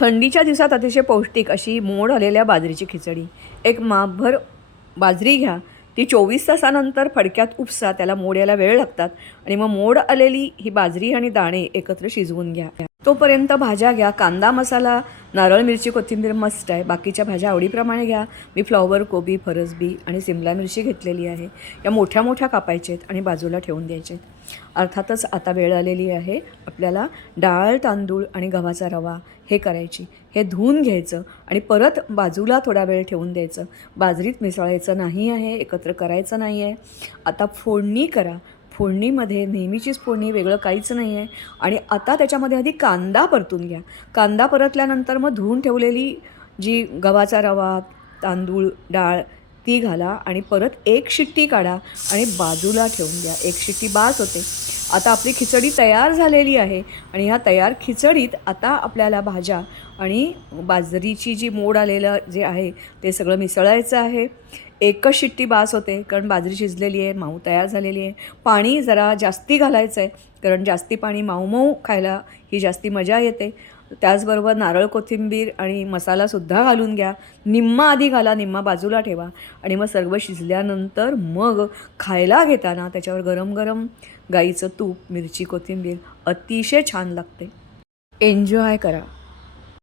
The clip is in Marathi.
थंडीच्या दिवसात अतिशय पौष्टिक अशी मोड आलेल्या बाजरीची खिचडी. एक मापभर बाजरी घ्या, ती 24 तासानंतर फडक्यात उपसा, त्याला मोड यायला वेळ लागतात आणि मग मोड आलेली ही बाजरी आणि दाणे एकत्र शिजवून घ्या. तोपर्यंत भाज्या घ्या. कांदा, मसाला, नारळ, मिरची, कोथिंबीर मस्ट आहे. बाकीच्या भाज्या आवडीप्रमाणे घ्या. मी फ्लॉवर, कोबी, फरसबी आणि सिमला मिरची घेतलेली आहे. या मोठ्या मोठ्या कापायच्या आहेत आणि बाजूला ठेवून द्यायचे आहेत. अर्थातच आता वेळ आलेली आहे आपल्याला डाळ, तांदूळ आणि गव्हाचा रवा हे करायची. हे धुवून घ्यायचं आणि परत बाजूला थोडा वेळ ठेवून द्यायचं. बाजरीत मिसळायचं नाही आहे, एकत्र करायचं नाही आहे. आता फोडणी करा. फोडणीमध्ये नेहमीचीच फोडणी, वेगळं काहीच नाही आहे. आणि आता त्याच्यामध्ये आधी कांदा परतून घ्या. कांदा परतल्यानंतर मग धुवून ठेवलेली जी गव्हाचा रवा, तांदूळ, डाळ ती घाला आणि परत एक शिट्टी काढा आणि बाजूला ठेवून द्या. एक शिट्टी बास होते. आता आपली खिचडी तयार झालेली आहे आणि ह्या तयार खिचडीत आता आपल्याला भाज्या आणि बाजरीची जी मोड आलेलं जे आहे ते सगळं मिसळायचं आहे. एकच शिट्टी बास होते, कारण बाजरी शिजलेली आहे, माऊ तयार झालेली आहे. पाणी जरा जास्ती घालायचं आहे, कारण जास्ती पाणी माऊ माऊ खायला ही जास्ती मजा येते. त्याचबरोबर नारळ, कोथिंबीर आणि मसालासुद्धा घालून घ्या. निम्मा आधी घाला, निम्मा बाजूला ठेवा आणि मग सर्व शिजल्यानंतर मग खायला घेताना त्याच्यावर गरम गरम गाईचं तूप, मिरची, कोथिंबीर अतिशय छान लागते. एन्जॉय करा.